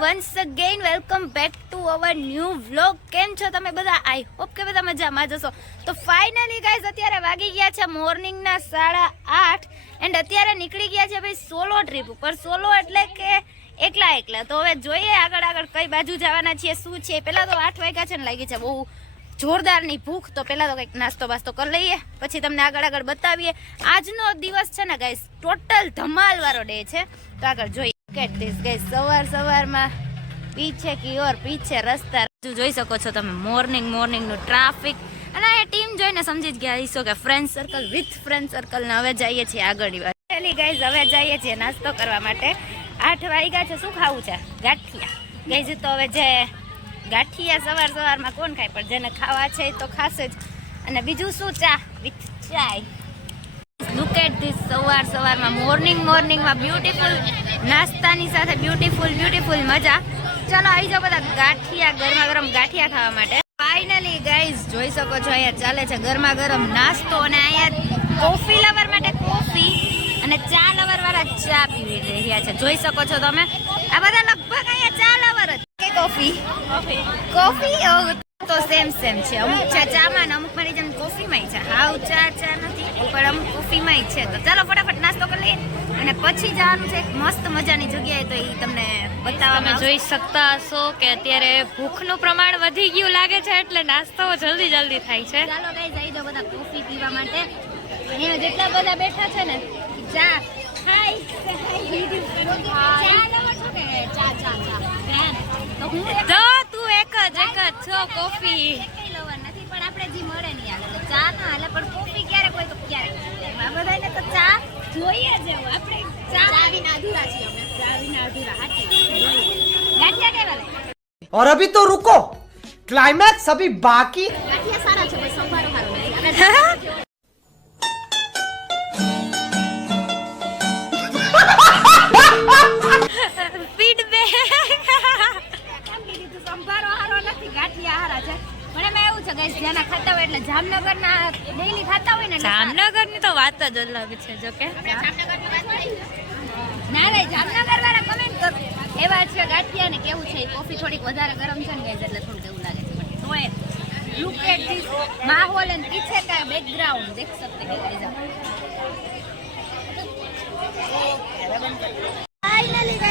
Once again welcome back to our new vlog કેમ છો તમે બધા? આઈ હોપ કે બધા મજામાં જશો તો ફાઇનલી ગાઈઝ અત્યારે વાગી ગયા છે મોર્નિંગના સાડા આઠ એન્ડ અત્યારે નીકળી ગયા છે ભાઈ સોલો ટ્રીપ ઉપર. સોલો એટલે કે એકલા એકલા. તો હવે જોઈએ આગળ આગળ કઈ બાજુ જવાના છીએ, શું છે? પહેલાં તો આઠ વાગ્યા છે ને લાગી છે બહુ જોરદારની ભૂખ. તો પહેલાં તો કંઈક નાસ્તો બાસ્તો કરી લઈએ, પછી તમને આગળ આગળ બતાવીએ. આજનો દિવસ છે ને ગાઈઝ ટોટલ ધમાલવાળો ડે છે. તો આગળ જોઈએ. કેટ ધીસ ગાઈઝ સવાર સવારમાં પીછે કી ઓર પીછે રસ્તા જોઈ શકો છો તમે મોર્નિંગ મોર્નિંગનું ટ્રાફિક અને આ ટીમ જોઈને સમજી જ ગયા હશો કે friend circle with friend circle ને હવે જઈએ છીએ આગળની વાત પેલી ગાઈઝ હવે જઈએ છીએ નાસ્તો કરવા માટે આઠ વાગ્યા છે શું ખાવું છે ગાંઠિયા ગાઈઝ તો હવે જે ગાંઠિયા સવાર સવારમાં કોણ ખાય પણ જેને ખાવા છે તો ખાશે જ અને બીજું શું ચા વિથ ચાય લુક એટ ધીસ સવાર સવારમાં મોર્નિંગ મોર્નિંગમાં બ્યુટીફુલ નાસ્તાની સાથે બ્યુટીફુલ બ્યુટીફુલ મજા. ચલો આવી જાઓ બધા ગાંઠિયા ગરમા ગરમ ગાંઠિયા ખાવા માટે. ફાઇનલી ગાઈઝ જોઈ શકો છો અહીંયા ચાલે છે ગરમા ગરમ નાસ્તો અને અહીંયા કોફી લવર માટે કોફી અને ચા લવર વાળા ચા પીવી રહ્યા છે. જોઈ શકો છો તમે? આ બધા લગભગ અહીંયા ચા લવર જ કે કોફી કોફી ઓ, તો સેમ સેમ છે. અમુક ચા ચામાં ને અમુક મારી જેમ કોફીમાંય છે. હાવ ચા ચા નથી પણ અમુક કોફીમાંય છે. તો ચાલો ફટાફટ નાસ્તો કરી લઈએ. અને પછી જવાનું છે એક મસ્ત મજાની જગ્યાએ તો એ તમને તમે બતાવવામાં જોઈ શકતા હશો કે અત્યારે ભૂખનું પ્રમાણ વધી ગયું લાગે છે એટલે નાસ્તો જલ્દી જલ્દી થાય છે. ચાલો ગાઈઝ આવી જાઓ બધા કોફી પીવા માટે. અહીંયા જેટલા બધા બેઠા છે ને ચા હાય. ચા કે ચા ચા ચા? તો હું એક તો તું એક જ એક જ છો કોફી કઈ લેવા નથી પણ આપણે જે મળે નહીં હાલે તો ચા ના હાલે પણ કોફી ક્યારેક હોય તો ક્યારેક આ બધાને તો ચા જોઈએ જ એવું આપણે ચા ચા વિના અધૂરા છીએ અમે ચા વિના અધૂરા હાચી ગાંઠિયા કેવા લાગે और अभी तो रुको क्लाइमैक्स अभी बाकी ગાંઠિયા સારા છે પણ સંભારો સારો નથી ફીડબેક નથી ગાંઠિયા હારા છે. પણ એમાં એવું છે કે જ્યાં ખાતા હોય એટલે જામનગરના ડેલી ખાતા હોય ને જામનગરની તો વાત જ અલગ છે જો કે. ના ના જામનગર વાળા કમેન્ટ કરો. એવા છે ગાંઠિયા ને કેવું છે? કોફી થોડીક વધારે ગરમ છે ને એટલે થોડું એવું લાગે છે. તો એ લુક એટ ધીસ માહોલ એન્ડ પીછે કા બેકગ્રાઉન્ડ દેખ સકતે હે ગાઈસ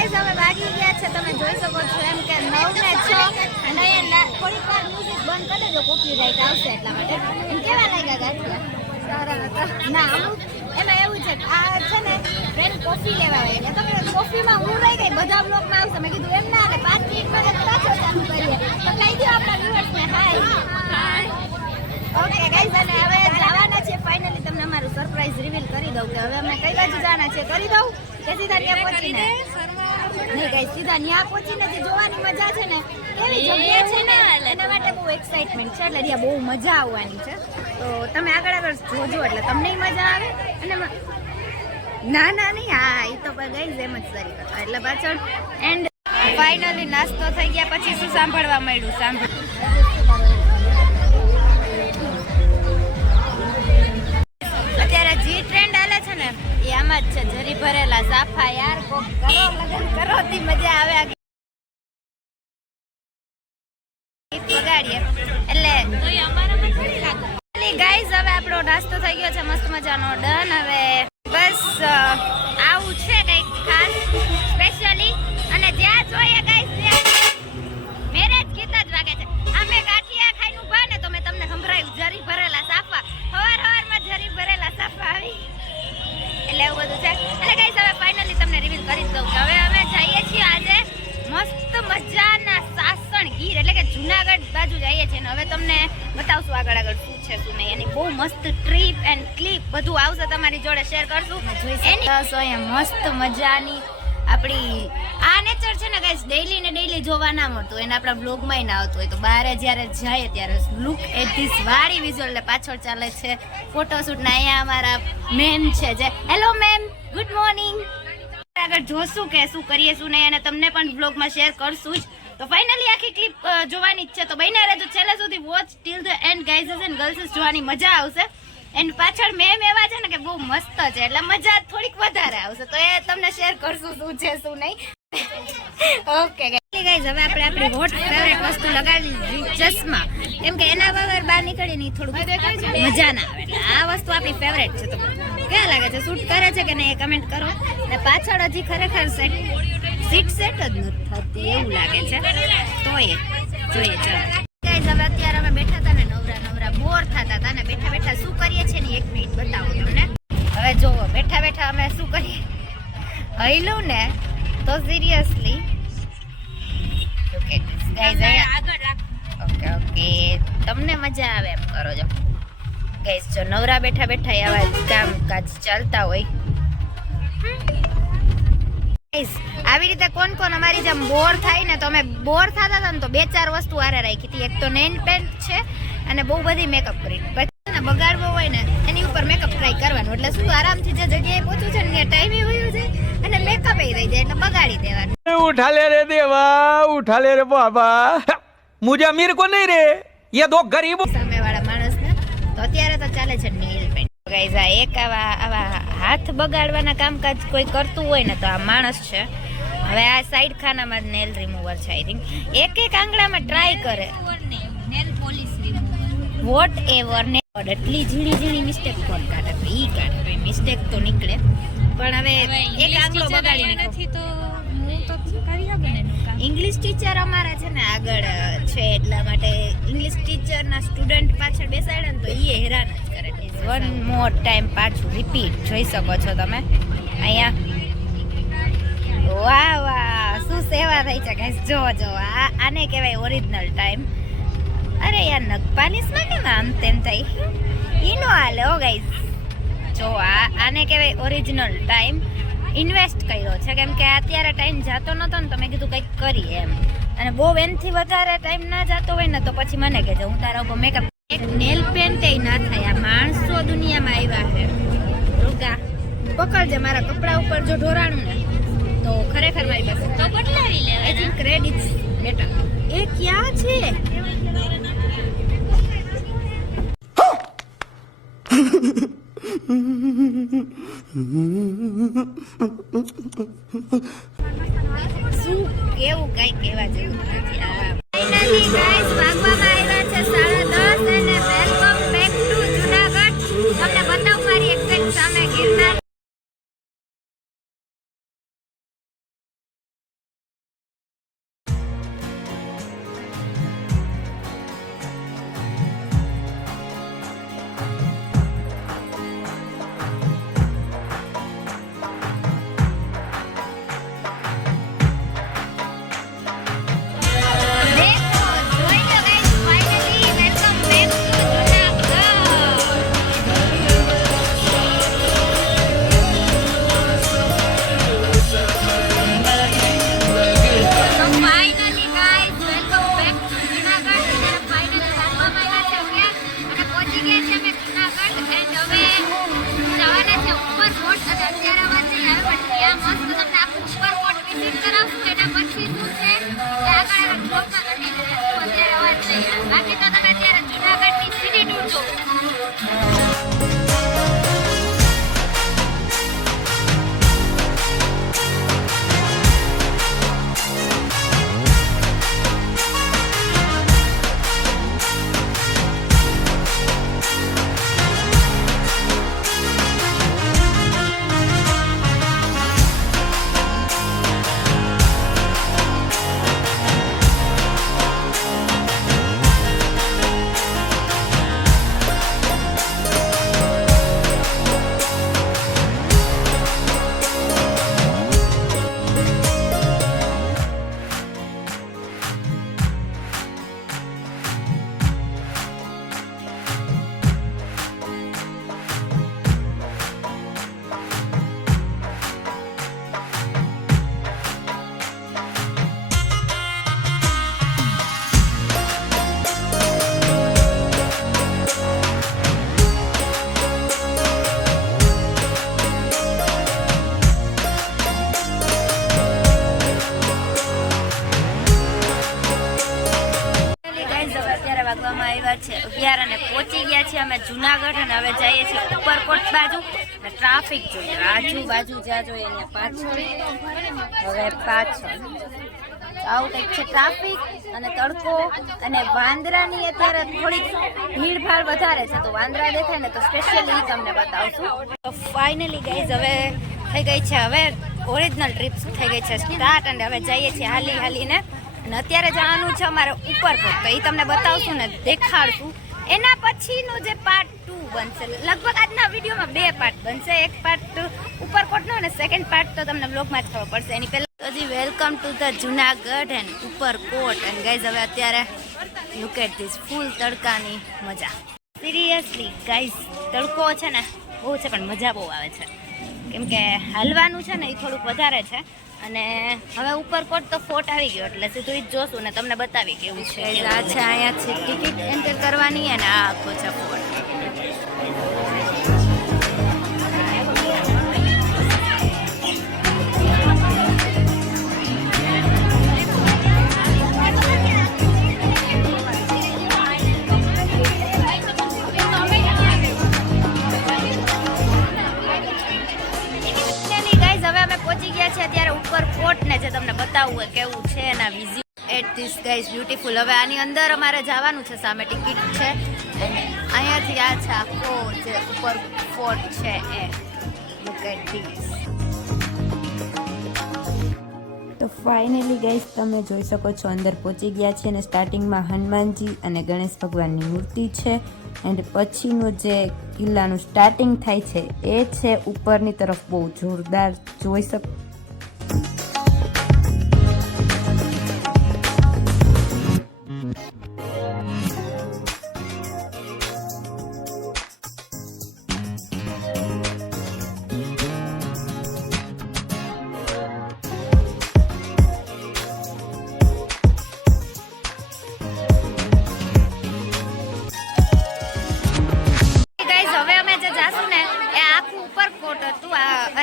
ફાઇનલી હવે વાગી ગયા છે. તમે જોઈ શકો છો એમ કે નવ ને છ અને થોડીક વાર મ્યુઝિક બંધ કરી દેજો કોપીરાઈટ આવશે એટલા માટે. કેવા લાગ્યા ગાંઠિયા? સારા હતા. ના અમુક એમાં એવું છે આ છે ને ફ્રેન્ડ કોફી લેવા આવે એટલે તમે કોફીમાં હું રહી ગઈ બધા બ્લોગમાં આવશે. મેં કીધું એમ ના પાંચ મિનિટમાં જ પાછો ચાલુ કરીએ. તો કહી દો આપણા વ્યુઅર્સને હાય ઓકે ગાઈઝ અને હવે જવાના છે ફાઇનલી તમને અમારું સરપ્રાઈઝ રિવીલ કરી દઉં કે હવે અમે કઈ બાજુ જવાના છે કરી દઉં? કે સીધા ત્યાં પહોંચીને? નહીં ગઈ સીધા ત્યાં પહોંચીને જે જોવાની મજા છે ને એવી જગ્યા છે ને એના માટે બહુ એક્સાઇટમેન્ટ છે. એટલે ત્યાં બહુ મજા આવવાની છે. તો તમે આગળ આગળ જોજો એટલે તમને મજા આવે અને ના ના નહીં હા એ તો ગાઈઝ એમ જ સારી એટલે પાછળ એન્ડ ફાઇનલી નાસ્તો થઈ ગયા પછી શું સાંભળવા મળ્યું? સાંભળ. આમ જ છે. જરી ભરેલા સાફા યાર, કોક કરો, લગન કરો, તી મજા આવે આ આવું છે કંઈક ખાસ સ્પેશિયલી અને જ્યાં જોઈએ ગાઈઝ મેરેજ ગીત જ વાગે છે. અમે કાઠિયા ખાઈને ઊભા ને તો મેં તમને સંભળાયું, જરી ભરેલા સાફા હવાર હવારમાં જરી ભરેલા સાફા આવી. એટલે એવું બધું છે. એટલે ગાઈસ હવે ફાઇનલી તમને રિવીલ કરી દઉં કે હવે અમે જઈએ છીએ આજે મસ્ત મજાના સાસણ ગીર એટલે કે જુનાગઢ બાજુ જઈએ છીએ. ને હવે તમને બતાવશું આગળ આગળ શું છે શું નહીં. એની બહુ મસ્ત ટ્રીપ એન્ડ ક્લિપ બધું આવશે તમારી જોડે શેર કરશું. એની અહીંયા મસ્ત મજાની આપણી આ નેચર છે ને ગાઈસ ડેઈલી ને ડેઈલી જોવા ના મળતું. એને આપણા બ્લોગમાં ના આવતું હોય. તો બહાર જ્યારે જાય ત્યારે લુક એટ ધીસ વાળી વિઝ્યુઅલ એટલે પાછળ ચાલે છે. ફોટોશૂટ ના અહીંયા અમારા મેમ છે જે. હેલો મેમ ગુડ મોર્નિંગ આગળ જોશું કે શું કરીએ, શું નહીં, અને તમને પણ બ્લોગમાં શેર કરશું જ. તો ફાઇનલી આખી ક્લિપ જોવાની જ છે. તો બહેને રહેજો. છેલ્લે સુધી watch till the end guys and girls જોવાની મજા આવશે. એન્ડ પાછળ મેમ એવા છે ને કે બહુ મસ્ત છે એટલે મજા થોડીક વધારે આવશે. તો એ તમને શેર કરશું શું છે શું નહીં. ઓકે ગાઈઝ હવે આપણે આપણી હોટ ફેવરેટ વસ્તુ લગાડી ચશ્મા. કેમ કે એના વગર બહાર નીકળી નહીં થોડું મજા ના આવે. એટલે આ વસ્તુ આપણી ફેવરેટ છે. તો કેવા લાગે છે? શૂટ કરે છે કે નહીં એ કમેન્ટ કરો. અને પાછળ હજી ખરેખર સેટ સીટ સેટ જ નથી થતી એવું લાગે છે. તો એ જોઈએ ચાલો. ગાઈઝ હવે અત્યારે અમે બેઠા હતા ને નવરા નવરા બોર થતા હતા ને બેઠા બેઠા શું કરીએ છીએ ને એક મિનિટ બતાવો તમને. હવે જોવો બેઠા બેઠા અમે શું કરીએ? હૈલું ને તો સિરિયસલી ઓકે ઓકે ઓકે તમને મજા આવે એમ કરો છો. ગાઈઝ જો નવરા બેઠા બેઠા આવા કામકાજ ચાલતા હોય. આવી રીતે કોણ કોણ અમારી જેમ બોર થાય ને તો અમે બોર થતા હતા ને તો બે ચાર વસ્તુ આરે રાખી હતી. એક તો નેન પેન્ટ છે અને બહુ બધી મેકઅપ કરી. પછી બગાડવો હોય ને એની ઉપર મેકઅપ ટ્રાય કરવાનું. એટલે શું આરામથી જે જગ્યાએ પહોંચવું છે ને ટાઈમ હોય છે અને મેકઅપ એ રહી જાય એટલે બગાડી દેવાનું. ઉઠાલે રે દેવા ઉઠાલે રે બાબા. મુજે અમીર કો નહીં રે? યે દો ગરીબ સામે વાળા માણસ ને તો અત્યારે તો ચાલે છે નેલ પેન્ટ ગાઈઝ આ એક આવા આવા હાથ બગાડવાના કામકાજ કોઈ કરતું હોય ને તો આ માણસ છે. હવે આ સાઈડ ખાનામાં નેલ રિમૂવર છે આઈ થિંક એક એક આંગળામાં ટ્રાય કરે. વોટ એવર ને એટલી ઝીણી ઝીણી મિસ્ટેક કોણ કાઢે? તો ઈ કાઢે. મિસ્ટેક તો નીકળે. પણ હવે એક આંગળો બગાડી નથી તો. ઇંગ્લિશ ટીચર અમારા છે ને આગળ છે એટલા માટે ઇંગ્લિશ ટીચરના સ્ટુડન્ટ પાછળ બેસાડે ને તો એ હેરાન વન મોર ટાઈમ પાછું રિપીટ જોઈ શકો છો તમે. અહીંયા. વાહ વાહ, શું સેવા થઈ છે ગાઈસ જો જો આ આને કહેવાય ઓરિજિનલ ટાઈમ અરે યાર નગપાલિશમાં કેમ આમ તેમ થઈ? ઈનો હાલે હો ગાઈસ જો આ આને કહેવાય ઓરિજિનલ ટાઈમ ઇન્વેસ્ટ કર્યો છે, કેમ કે અત્યારે ટાઈમ જતો નતો ને તો મેં કીધું કંઈક કરીએ એમ. અને બહુ એનથી વધારે ટાઈમ ના જતો હોય ને તો પછી મને કહેજો, હું તારા ઉપર મેકઅપ એક નેલ પેન્ટ ના થાય. આ માણસો દુનિયામાં આવ્યા છે. રૂગા પકડજે મારા કપડા ઉપર જો ઢોરાણું ને. તો ખરેખર મારી પાસે તો બદલાવી આઈ લેવાના થિંક રેડ ઇટ્સ એ ક્યાં છે? શું કેવું કઈ કહેવા જેવું નથી. આ ફાઇનલી ગાઈસ વાગવામાં જોઈએ આજુબાજુ જ્યાં જોઈએ ત્યાં પાછળ. હવે પાછળ. આવું કંઈક છે ટ્રાફિક અને તડકો અને વાંદરાની અત્યારે થોડીક ભીડભાડ વધારે છે. તો વાંદરા દેખાય ને તો સ્પેશિયલી તમને બતાવશું. તો ફાઇનલી ગાઈઝ હવે થઈ ગઈ છે હવે ઓરિજિનલ ટ્રીપ થઈ ગઈ છે સ્ટાર્ટ અને હવે જઈએ છીએ હાલી હાલીને. અને અત્યારે જવાનું છે અમારે ઉપર પર તો એ તમને બતાવશું ને દેખાડશું. એના પછીનું જે પાર્ટ બનશે. લગભગ આજના વિડીયોમાં બે પાર્ટ બનશે. એક પાર્ટ ઉપરકોટનો અને સેકન્ડ પાર્ટ તો તમને બ્લોગમાં જ ખબર પડશે. એની પહેલાં હજી welcome to the Junagadh and Uparkot. And guys હવે અત્યારે લુક એટ ધીસ ફૂલ તડકાની મજા. સિરિયસલી ગાઈઝ તડકો છે ને બહુ છે પણ મજા બહુ આવે છે. કેમ કે હાલવાનું છે ને એ થોડુંક વધારે છે. અને હવે ઉપરકોટ તો ફોર્ટ આવી ગયો એટલે સીધું જ જોશું ને તમને બતાવી કેવું છે આ છે અહીંયાથી ટિકિટ એન્ટર કરવાની અને આ આખો છે ફોર્ટ ગાઈઝ બ્યુટીફુલ હવે આની અંદર અમારે જવાનું છે સામે ટિકિટ છે. અહીંયાથી આ છે આખો જે ઉપર ફોર્ટ છે એ. તો ફાઇનલી ગાઈઝ તમે જોઈ શકો છો અંદર પહોંચી ગયા છે અને સ્ટાર્ટિંગમાં હનુમાનજી અને ગણેશ ભગવાનની મૂર્તિ છે. એન્ડ પછીનું જે કિલ્લાનું સ્ટાર્ટિંગ થાય છે એ છે ઉપરની તરફ બહુ જોરદાર જોઈ શકો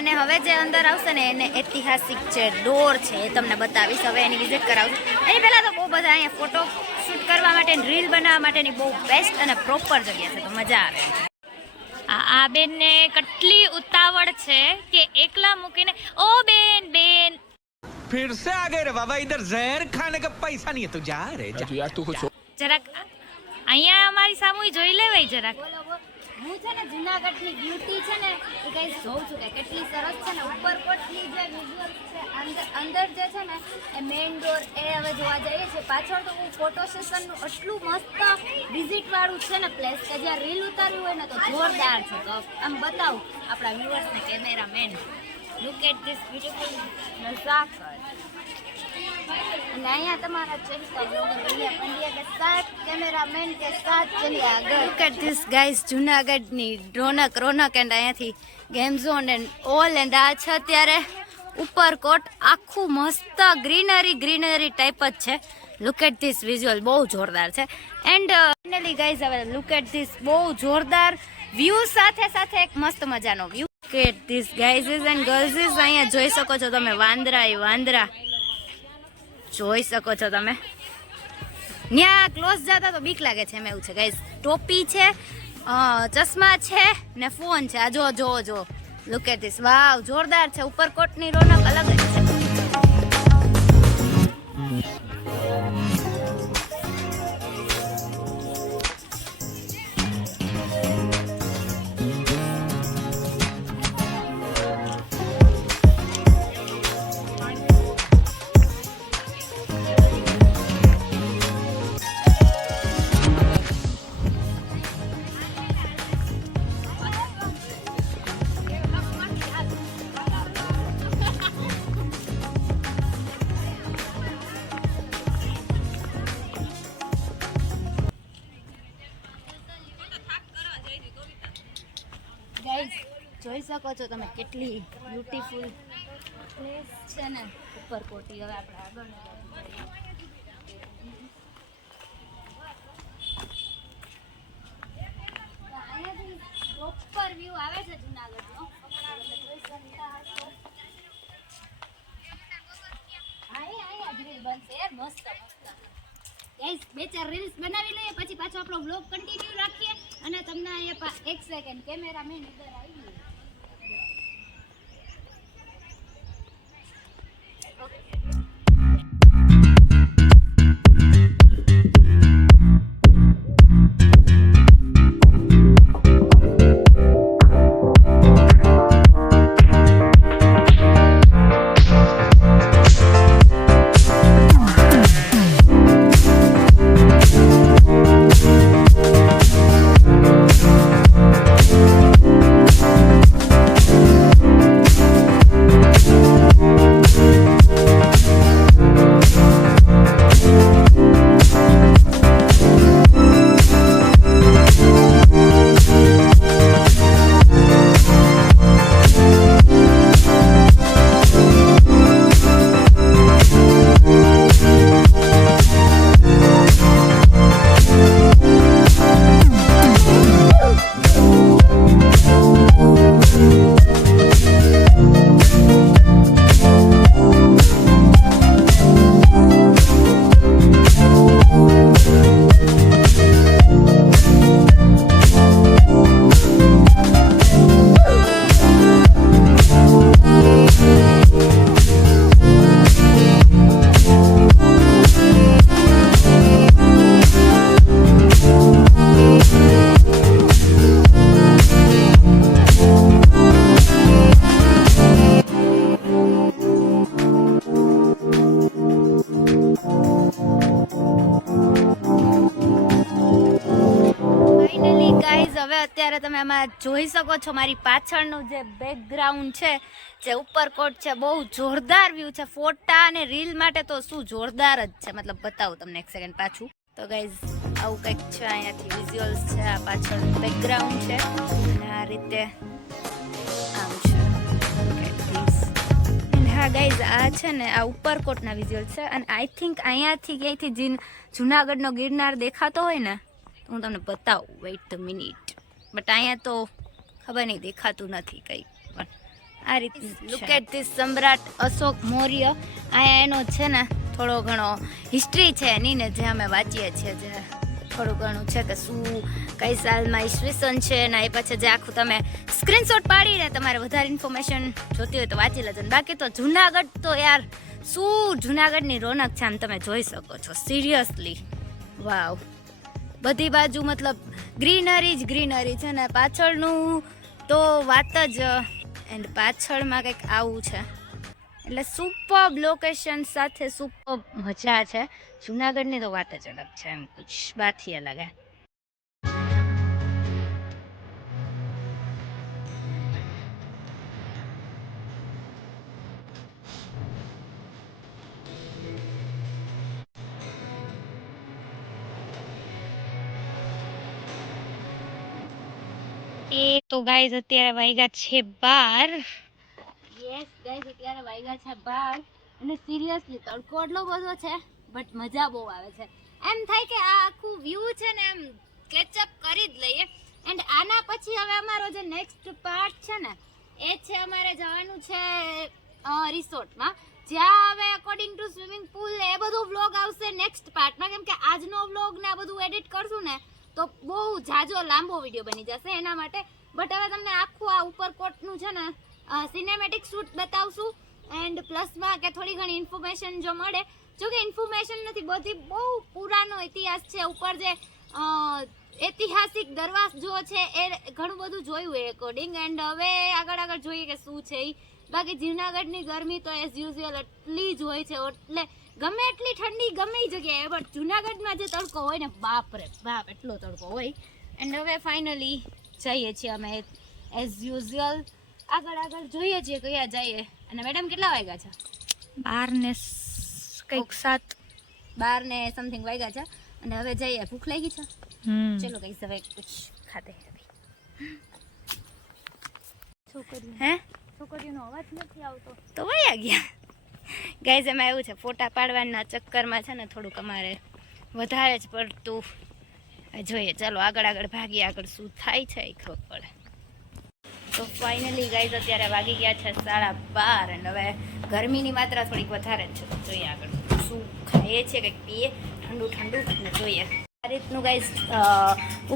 અને હવે જે અંદર આવશે ને એને ઐતિહાસિક જે ડોર છે એ તમને બતાવીશ હવે એની વિઝિટ કરાવું એની પહેલાં તો બહુ બધા અહીંયા ફોટો શૂટ કરવા માટે રીલ બનાવવા માટેની બહુ બેસ્ટ અને પ્રોપર જગ્યા છે તો મજા આવે આ આ બેનને કેટલી ઉતાવળ છે કે એકલા મૂકીને ઓ બેન બેન फिर से आ गए रे बाबा इधर जहर खाने का पैसा नहीं है तो जा रे जा જરાક અહીંયા અમારી સામું જોઈ લેવાય જરાક બોલો બોલ. હું છે ને જુનાગઢની બ્યુટી છે ને એ કઈ જોઉં છું કે કેટલી સરસ છે ને ઉપરકોટની જે વિઝ્યુઅલ છે, અંદર અંદર જે છે ને એ મેઇન ડોર એ હવે જોવા જઈએ છીએ. પાછળ તો હું ફોટો સેશનનું એટલું મસ્ત વિઝિટ વાળું છે ને પ્લેસ કે જ્યાં રીલ ઉતાર્યું હોય ને તો જોરદાર છે. તો આમ બતાવું આપણા વ્યુઅર્સને cameraman look at this beautiful નઝાકત અને અહીંયા તમારા ચહેતા બ્લોગર ભૈયા પંડ્યા કે સાથ કેમેરામેન કે સાથ ચલિए આગળ લુક એટ ધીસ ગાઈસ જુનાગઢની રોનક રોનક એન્ડ અહીંયાથી game zone and all and આ છે અત્યારે ઉપરકોટ આખું મસ્ત ગ્રીનરી ગ્રીનરી ટાઈપ જ છે લુક એટ ધીસ વિઝ્યુઅલ બહુ જોરદાર છે એન્ડ ફાઇનલી ગાઈઝ હવે લુક એટ ધીસ બહુ જોરદાર વ્યૂ સાથે સાથે એક મસ્ત મજાનો view look at this guys and girls અહીંયા જોઈ શકો છો તમે, વાંદરા એ વાંદરા. જોઈ શકો છો તમે. ન્યા ક્લોઝ જતા તો બીક લાગે છે એમ એવું છે. ગાઈઝ ટોપી છે ચશ્મા છે ને ફોન છે. આ જો જો જો. લુક એટ ધીસ વાવ જોરદાર છે. ઉપરકોટની રોનક અલગ જ છે. છો તમે કેટલી બ્યુટીફુલ પ્લેસ છે ને ઉપરકોટી હવે આપણે આગળ પ્રોપર વ્યૂ આવે છે જુનાગઢનો બે ચાર રીલ્સ બનાવી લઈએ પછી પાછો આપણો વ્લોગ કન્ટિન્યુ રાખીએ અને તમને અહીંયા એક સેકન્ડ કેમેરામેન અંદર આવી ગાઈઝ હવે અત્યારે તમે આમાં જોઈ શકો છો મારી પાછળનું જે બેકગ્રાઉન્ડ છે, જે ઉપરકોટ છે, બહુ જોરદાર વ્યૂ છે. ફોટા અને રીલ માટે તો શું જોરદાર જ છે. મતલબ બતાવું તમને એક સેકન્ડ પાછું. તો ગાઈઝ આવું કંઈક છે અહીંયાથી વિઝ્યુઅલ્સ છે, આ પાછળ બેકગ્રાઉન્ડ છે. અને આ રીતે આમ છે. હા ગાઈઝ આ છે ને આ ઉપરકોટના વિઝ્યુઅલ છે. અને આઈ થિંક અહીંયાથી ક્યાંયથી જીન જુનાગઢનો ગિરનાર દેખાતો હોય ને હું તમને બતાવું. વેઇટ ધ મિનિટ બટ અહીંયા તો ખબર નહીં દેખાતું નથી કંઈ પણ. આ રીતે લુક એટ ધીસ સમ્રાટ અશોક મૌર્ય. અહીંયા એનો છે ને થોડો ઘણો હિસ્ટ્રી છે એની ને જે અમે વાંચીએ છીએ જે થોડું ઘણું છે કે શું કઈ સાલમાં ઈસવીસન છે ને એ પછી જે આખું તમે સ્ક્રીનશોટ પાડીને તમારે વધારે ઇન્ફોર્મેશન જોતી હોય તો વાંચી લેજો. બાકી તો જુનાગઢ તો યાર શું જુનાગઢની રોનક છે આમ તમે જોઈ શકો છો. સિરિયસલી વાવ બધી બાજુ મતલબ ગ્રીનરી જ ગ્રીનરી છે ને પાછળનું તો વાત જ એન્ડ પાછળમાં કંઈક આવું છે. એટલે સુપર લોકેશન સાથે સુપર મજા છે. જુનાગઢની તો વાત જ અલગ છે, એમ કુછ બાથી અલગ હે. તો ગાઈઝ અત્યારે વાગ્યા છે બાર. યસ ગાઈઝ અત્યારે વાગ્યા છે બાર. અને સિરિયસલી તડકો એટલો બધો છે બટ મજા બહુ આવે છે. એમ થાય કે આ આખું વ્યૂ છે ને, એમ કેચઅપ કરી જ લઈએ. એન્ડ આના પછી હવે અમારો જે નેક્સ્ટ પાર્ટ છે ને, એ છે અમારે જવાનું છે રિસોર્ટમાં જ્યાં હવે અકોર્ડિંગ ટુ સ્વિમિંગ પુલ એ બધું વ્લોગ આવશે નેક્સ્ટ પાર્ટમાં કેમ કે આજનો વ્લોગ ને આ બધું એડિટ કરશું ને, તો બહુ જાજો લાંબો વીડિયો બની જશે. એના માટે બટ હવે તમને આખું આ ઉપરકોટનું છે ને સિનેમેટિક શૂટ બતાવશું. એન્ડ પ્લસમાં કે થોડી ઘણી ઇન્ફોર્મેશન જો મળે. જો કે ઇન્ફોર્મેશન નથી, બધી બહુ પુરાનો ઇતિહાસ છે. ઉપર જે ઐતિહાસિક દરવાજો છે, એ ઘણું બધું જોયું એ એકોર્ડિંગ એન્ડ હવે આગળ આગળ જોઈએ કે શું છે એ બાકી જુનાગઢની ગરમી તો એઝ યુઝ્યુઅલ એટલી જ હોય છે. એટલે ગમે એટલી ઠંડી, ગમે જગ્યાએ બટ જુનાગઢમાં જે તડકો હોય ને બાપ રે બાપ, એટલો તડકો હોય. એન્ડ હવે ફાઇનલી જઈએ છીએ અમે એઝ યુઝ્યુઅલ આગળ આગળ જોઈએ છીએ કયા જઈએ. અને મેડમ કેટલા વાગ્યા છે? બાર ને કંઈક સાત. બાર ને સમથિંગ વાગ્યા છે. અને હવે જઈએ. ભૂખ લાગી છે? ચલો કઈ હવે કુછ ખાતે. છોકરીઓ હે? છોકરીઓનો અવાજ નથી આવતો. તો વયા ગયા. ગાઈઝ એમાં એવું છે ફોટા પાડવાના ચક્કરમાં છે ને થોડુંક અમારે વધારે જ પડતું જોઈએ, ચાલો આગળ આગળ ભાગી આગળ શું થાય છે એ ખબર. તો ફાઇનલી ગાઈઝ અત્યારે વાગી ગયા છે સાડા બાર અને હવે ગરમીની માત્રા થોડીક વધારે જ છે. જોઈએ આગળ શું ખાઈએ છે કંઈક પીએ. ઠંડુ ઠંડુ. અને જોઈએ. આ રીતનું ગાઈઝ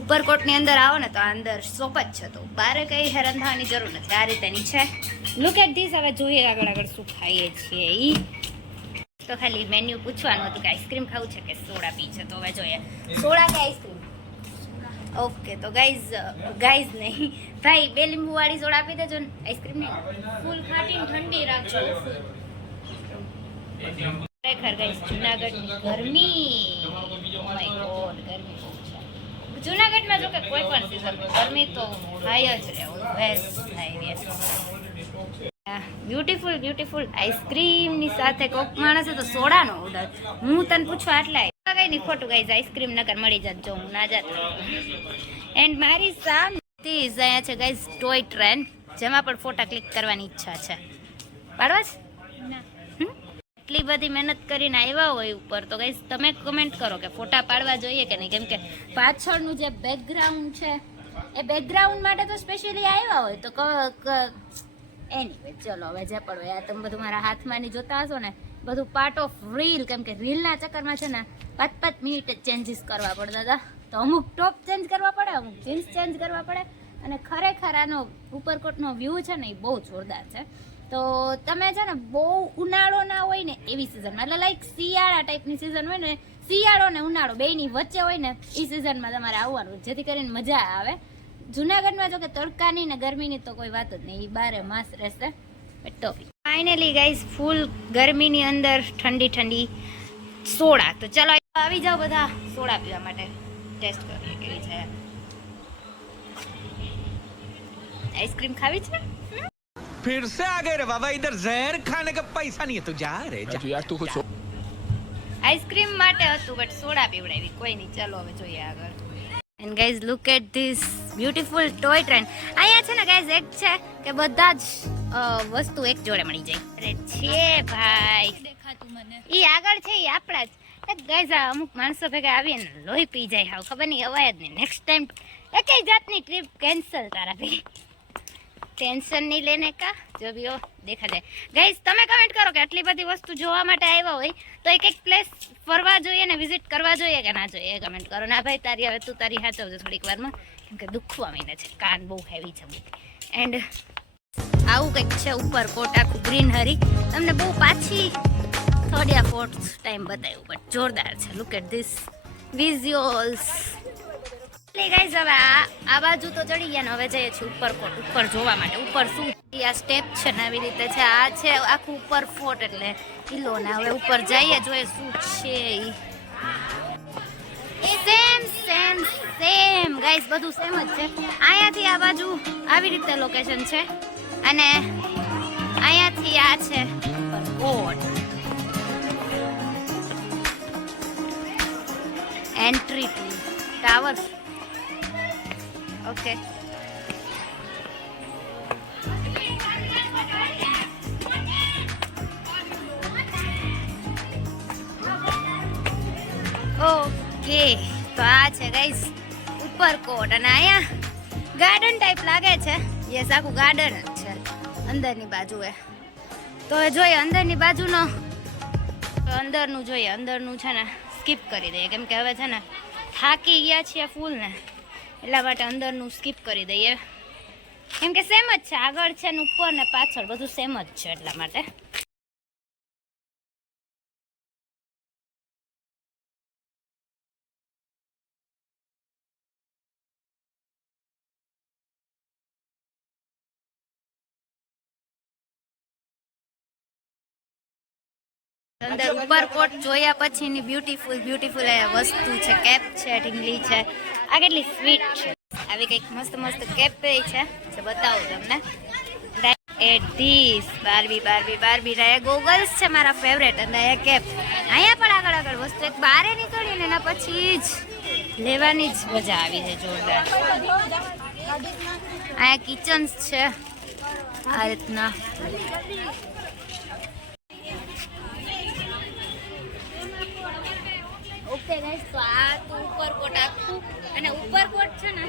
ઉપરકોટની અંદર આવો ને તો અંદર સોપ જ છે. તો બારે કંઈ હેરાન થવાની જરૂર નથી. આ રીતેની છે. લુક એટ ધીસ હવે જોઈએ આગળ આગળ શું ખાઈએ છીએ ઈ. તો ખાલી મેન્યુ પૂછવાનું હતું કે આઈસ્ક્રીમ ખાવું છે કે સોડા પી છે? તો હવે જોઈએ. સોડા કે આઈસ્ક્રીમ ઓકે તો ગાઈઝ ગાઈઝ નહીં ભાઈ બે લીંબુ વાળી સોડા આપી દેજો ને આઈસ્ક્રીમ નહીં ફૂલ ખાટી ને ઠંડી રાખજો ખરેખર ગાઈઝ જુનાગઢની ગરમી માય ગોડ ગરમી બહુ છે જુનાગઢમાં જો કે કોઈ પણ સિઝન ગરમી તો હાઈ જ રહે બેસ્ટ થાય રહે બ્યુટીફુલ બ્યુટીફુલ આઈસ્ક્રીમની સાથે કોક માણસે તો સોડાનો ઓર્ડર હું તને પૂછવા આટલા કઈ નહીં ખોટું ગાઈઝ આઈસ્ક્રીમ નકર મળી જાત જો હું ના જાત. એન્ડ મારી સામે અહીંયા છે ગાઈઝ ટોય ટ્રેન જેમાં પણ ફોટા ક્લિક કરવાની ઈચ્છા છે. પાડવા છે એટલી બધી મહેનત કરીને આવ્યા હોય ઉપર તો ગાઈઝ તમે કમેન્ટ કરો કે ફોટા પાડવા જોઈએ કે નહીં? કેમ કે પાછળનું જે બેકગ્રાઉન્ડ છે એ બેકગ્રાઉન્ડ માટે તો સ્પેશિયલી આવ્યા હોય તો એની ચલો હવે જે પણ હોય આ તમે બધું મારા હાથમાં ની જોતા હશો ને બધું પાર્ટ ઓફ રીલ કેમ કે રીલના ચક્કરમાં છે ને પાંચ પાંચ મિનિટ ચેન્જીસ કરવા પડતા હતા તો અમુક ટોપ ચેન્જ કરવા પડે, અમુક જીન્સ ચેન્જ કરવા પડે. અને ખરેખર આનો ઉપરકોટનો વ્યૂ છે ને એ બહુ જોરદાર છે. તો તમે છે ને બહુ ઉનાળો ના હોય ને એવી સિઝનમાં એટલે લાઈક શિયાળા ટાઈપની સિઝન હોય ને, શિયાળો ને ઉનાળો બેયની વચ્ચે હોય ને, એ સિઝનમાં તમારે આવવાનું. જેથી કરીને મજા આવે. જુનાગઢમાં જો કે તડકાની ને ગરમીની તો કોઈ વાત જ નહીં, એ બારે માસ રહેશે. તો ફાઇનલી ગાઈઝ ફૂલ ગરમીની અંદર ઠંડી ઠંડી સોડા તો ચલો આવી જાઓ બધા સોડા પીવા માટે ટેસ્ટ કરીએ કેવી છે આઈસ્ક્રીમ ખાવી છે फिर से आ गए रे बाबा इधर जहर खाने का पैसा नहीं है तो जा रे जा આઈસ્ક્રીમ માટે હતું બટ સોડા પીવડાવી કોઈ નહીં ચાલો હવે જોઈએ આગળ and guys look at this beautiful toy train અહીંયા છે ને ગાઈઝ એક છે કે બધા જ અ, વસ્તુ એક જોડે મળી જાય. અરે છે ભાઈ. દેખાતું મને. એ આગળ છે એ આપણા જ. ગાઈઝ અમુક માણસો ભેગા આવીએ ને લોહી પી જાય હાવ ખબર નહીં અવાય જ નહીં. નેક્સ્ટ ટાઈમ એકેય જાતની ટ્રીપ કેન્સલ તારા ભાઈ ટેન્શન નહીં લેને કા. જો બી દેખા જાય. ગાઈઝ તમે કમેન્ટ કરો કે આટલી બધી વસ્તુ જોવા માટે આવ્યા હોય તો એક એક પ્લેસ ફરવા જોઈએ ને વિઝિટ કરવા જોઈએ કે ના જોઈએ? કમેન્ટ કરો. ના ભાઈ તારી હવે તું તારી હાચવજો થોડીક વારમાં. કેમ કે દુખવા માંડે છે. કાન બહુ હેવી છે. એન્ડ આવું કંઈક છે ઉપર કોટ આખું ગ્રીનહરી તમને બહુ પાછી થોડી આ ફોર્થ ટાઈમ બતાવ્યું બટ જોરદાર છે. લુક એટ ધીસ વિઝ્યુઅલ્સ એટલે ગાઈઝ હવે આ આ બાજુ તો ચડી ગયા ને હવે જઈએ છીએ ઉપર કોટ, ઉપર જોવા માટે. ઉપર શું? આ સ્ટેપ છે ને આવી રીતે છે. આ છે આખું ઉપર ફોર્ટ એટલે કિલ્લો ને હવે ઉપર જઈએ જોઈએ શું છે એ સેમ સેમ સેમ ગાઈઝ બધું સેમ જ છે. અહીંયાથી આ બાજુ આવી રીતે લોકેશન છે. અને અહીંયાથી આ છે કોટ entry to tower okay okay તો આ છે ગાઈસ ઉપરકોટ અને અહીંયા ગાર્ડન ટાઈપ લાગે છે. યસ આખું ગાર્ડન અંદરની બાજુએ. તો હવે જોઈએ અંદરની બાજુનો. અંદરનું જોઈએ, અંદરનું છે ને સ્કીપ કરી દઈએ. કેમ કે હવે છે ને થાકી ગયા છીએ ફૂલ ને એટલા માટે અંદરનું સ્કીપ કરી દઈએ. કેમ કે સેમ જ છે, આગળ છે ને ઉપર ને પાછળ, બધું સેમ જ છે એટલા માટે. અંદર ઉપરકોટ જોયા પછીની બ્યુટીફુલ બ્યુટીફુલ વસ્તુ છે. કેપ છે, ઢીંગલી છે. આ કેટલી સ્વીટ છે. આવી કંઈક મસ્ત મસ્ત કેપ છે. જે બતાવું તમને. એટ ધીસ બારબી બારબી બારબી રહ્યા ગોગલ્સ છે મારા ફેવરેટ અને એ કેપ અહીંયા પણ આગળ આગળ વસ્તુ. એક બારે નીકળીને એના પછી જ લેવાની જ મજા આવી છે, જોરદાર. અહીંયા કિચન્સ છે. આ રીતના. ઓકે ગાઈસ તો આ તો ઉપરકોટ આખું અને ઉપરકોટ છે ને,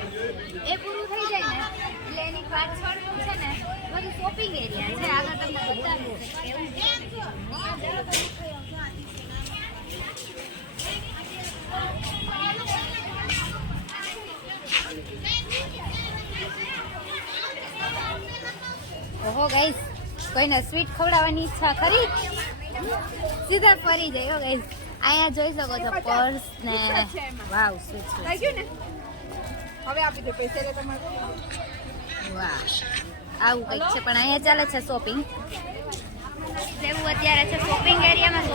એ પૂરું થઈ જાય ને, એટલે એની પાછળનું છે ને, બધું શોપિંગ એરિયા છે. આગળ તમને બતાવું ઓહો ગાઈસ કોઈને સ્વીટ ખવડાવવાની ઈચ્છા ખરી? સીધા ફરી જાય હો ગાઈસ અહીંયા જોઈ શકો છો પર્સ ને વાવ સ્વીટ થઈ ગયું ને? હવે આપી દો પૈસા લે તમારે વાહ. આવું કંઈક છે પણ અહીંયા ચાલે છે શોપિંગ એવું અત્યારે છે શોપિંગ એરિયામાં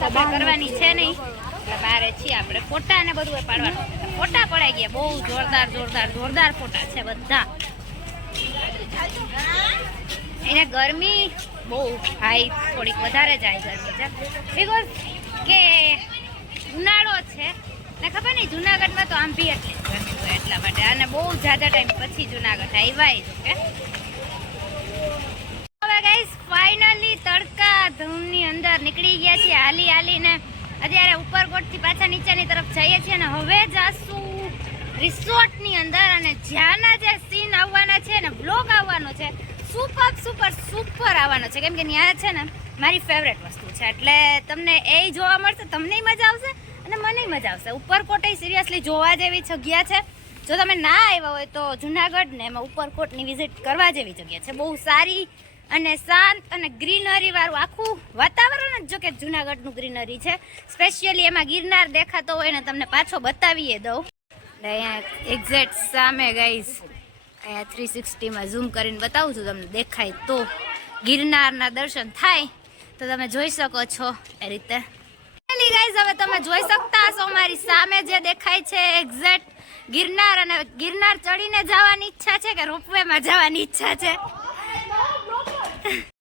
શોપિંગ કરવાની છે નહીં. એટલે બારે છીએ આપણે ફોટા ને બધું પાડવાનું ફોટા પડાઈ ગયા બહુ જોરદાર જોરદાર જોરદાર ફોટા છે બધા. એને ગરમી બહુ હાઈ થોડીક વધારે જાય ગરમી છે બીકોઝ કે ઉનાળો છે. ને ખબર નહીં, જુનાગઢમાં તો આમ બી એટલી ગરમી હોય એટલા માટે. અને બહુ જાજા ટાઈમ પછી જુનાગઢ આવ્યા કે હવે ગાઈસ ફાઇનલી તડકા ધૂમની અંદર નીકળી ગયા છીએ, હાલી હાલીને. અત્યારે ઉપરકોટથી પાછા નીચેની તરફ જઈએ છીએ અને હવે જાશું રિસોર્ટની અંદર અને જ્યાંના જે સીન આવવાના છે ને બ્લોગ આવવાનો છે સુપર સુપર સુપર આવવાનો છે. કેમ કે ત્યાં છે ને મારી ફેવરેટ વસ્તુ છે. એટલે તમને એ જોવા મળશે, તમને મજા આવશે અને મને મજા આવશે. ઉપરકોટ સિરિયસલી જોવા જેવી જગ્યા છે. જો તમે ના આવ્યા હોય તો જુનાગઢ ને એમાં ઉપરકોટની વિઝિટ કરવા જેવી જગ્યા છે. બહુ સારી અને શાંત અને ગ્રીનરી વાળું આખું વાતાવરણ જ જો કે જુનાગઢનું ગ્રીનરી છે. સ્પેશિયલી એમાં ગિરનાર દેખાતો હોય ને તમને પાછો બતાવીએ દઉં. એટલે અહીંયા એક્ઝેક્ટ સામે ગાઈઝ અહીંયા થ્રી સિક્સટીમાં ઝૂમ કરીને બતાવું છું તમને. દેખાય તો ગિરનારના દર્શન થાય. તો તમે જોઈ શકો છો એ રીતે. ગાઈઝ હવે તમે જોઈ શકતા હશો મારી સામે જે દેખાય છે એક્ઝેક્ટ ગિરનાર અને ગિરનાર ચડીને જવાની ઈચ્છા છે કે રોપવેમાં જવાની ઈચ્છા છે.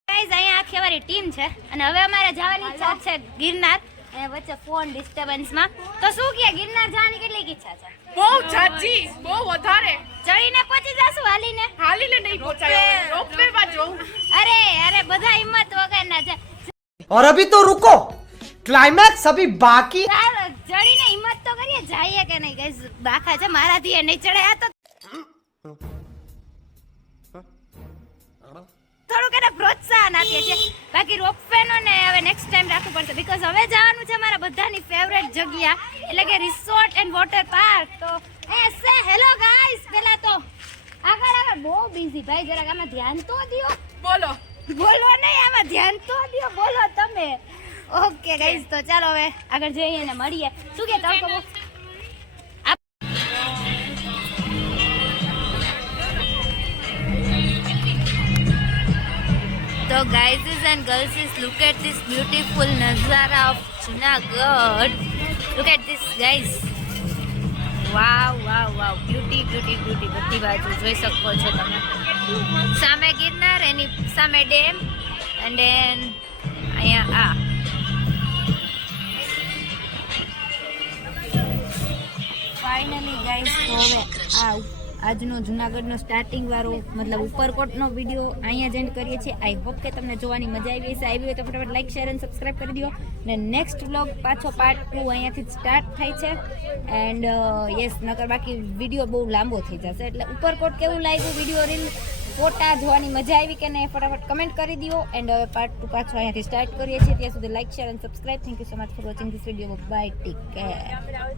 ગાઈઝ અહીંયા આખી અમારી ટીમ છે અને હવે અમારે જવાની ઈચ્છા છે ગિરનાર અને વચ્ચે ફોન ડિસ્ટર્બન્સમાં તો શું કે ગિરનાર જવાની કેટલી ઈચ્છા છે? બહુ જાજી બહુ વધારે. ચડીને પહોંચી જશું હાલીને? હાલીને નહીં પહોંચાય રોપવે માં જવું. અરે અરે બધા હિંમત વગરના છે. और अभी तो रुको क्लाइमैक्स अभी बाकी ચાલો ચડીને હિંમત તો કરીએ જઈએ કે નહીં ગાઈઝ બાખા છે મારાથી એ નહીં ચડે આ તો થોડુંક એને પ્રોત્સાહન આપીએ છીએ બાકી રોપવે નો ને હવે નેક્સ્ટ ટાઈમ રાખવું પડશે બીકોઝ હવે જવાનું છે મારા બધાની ફેવરેટ જગ્યા એટલે કે રિસોર્ટ એન્ડ વોટર પાર્ક તો એ સે હેલો ગાઈસ પહેલા તો આગળ આગળ બહુ બિઝી ભાઈ જરાક આમાં ધ્યાન તો દ્યો બોલો બોલો નહીં આમાં ધ્યાન તો દો બોલો તમે. ઓકે ગાઈસ તો ચાલો હવે આગળ જઈએ ને મળીએ. શું કે તમે તો So and girls is look at this beautiful નઝારા of Junagadh look at this guys wow wow wow beauty beauty beauty બધી બાજુ જોઈ શકો છો તમે. સામે ગિરનાર એની સામે ડેમ એન્ડ દેન અહીંયા આ. ફાઇનલી ગાઈસ હવે આ આજનો જુનાગઢનો સ્ટાર્ટિંગ વાળો, મતલબ ઉપરકોટનો વીડિયો અહીંયા જ કરીએ છીએ. આઈ હોપ કે તમને જોવાની મજા આવી હશે. આવી હોય તો ફટાફટ લાઈક શેર અને સબસ્ક્રાઈબ કરી દો. ને નેક્સ્ટ વ્લોગ પાછો પાર્ટ ટુ અહીંયાથી સ્ટાર્ટ થાય છે. એન્ડ યસ નકર બાકી વીડિયો બહુ લાંબો થઈ જશે. એટલે ઉપરકોટ કેવું લાગ્યું વીડિયો રીલ ફોટા જોવાની મજા આવી કે નહીં? ફટાફટ કમેન્ટ કરી દો. એન્ડ હવે પાર્ટ ટુ પાછો અહીંયાથી સ્ટાર્ટ કરીએ છીએ. ત્યાં સુધી લાઈક શેર અને subscribe thank you so much for watching this video bye take care